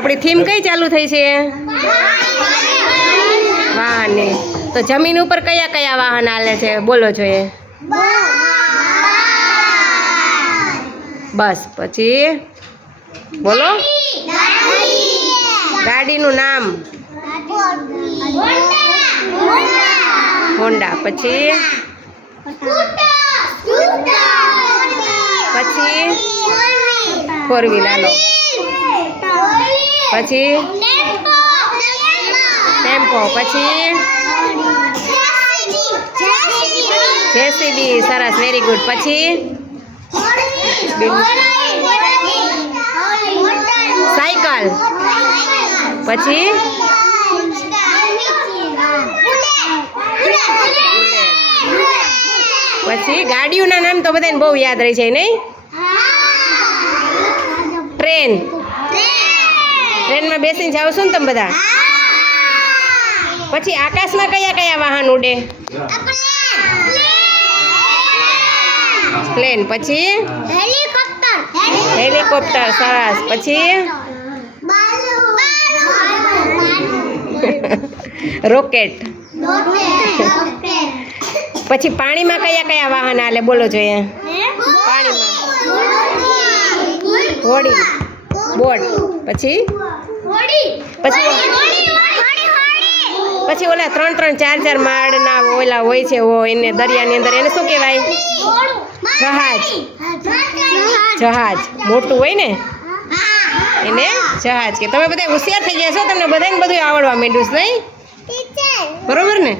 આપણી થીમ કઈ ચાલુ થઈ છે? વાહને તો જમીન ઉપર કયા કયા વાહન હાલે છે? બોલો છો એ બસ પછી? બોલો. ગાડીનું નામ? હોન્ડા. પછી? પછી? ફોર વ્હીલ હાલો પછી? ટેમ્પો પછી? જેસીબી સરસ. વેરી ગુડ પછી? સાયકલ પછી? પછી? ગાડીઓના નામ તો બધાને બહુ યાદ રહી છે નહીં? ટ્રેન ટ્રેનમાં બેસીને જાઓ છો ને તમે બધા? પછી આકાશમાં કયા કયા વાહન ઉડે? પ્લેન. પછી? હેલિકોપ્ટર. હેલિકોપ્ટર સરસ. પછી? રોકેટ. પછી પાણીમાં કયા કયા વાહન હાલે? બોલો જોઈએ. પાણીમાં. હોડી. બોટ પછી? પછી પછી ઓલા ત્રણ ત્રણ ચાર ચાર માળના ઓલા હોય છે ઓ એને દરિયાની અંદર. એને શું કહેવાય? જહાજ. જહાજ. મોટું હોય ને? એને જહાજ કે. તમે બધા હોશિયાર થઈ ગયા છો તમને બધાને બધું આવડવા માંડ્યું છે નહીં? બરોબર ને?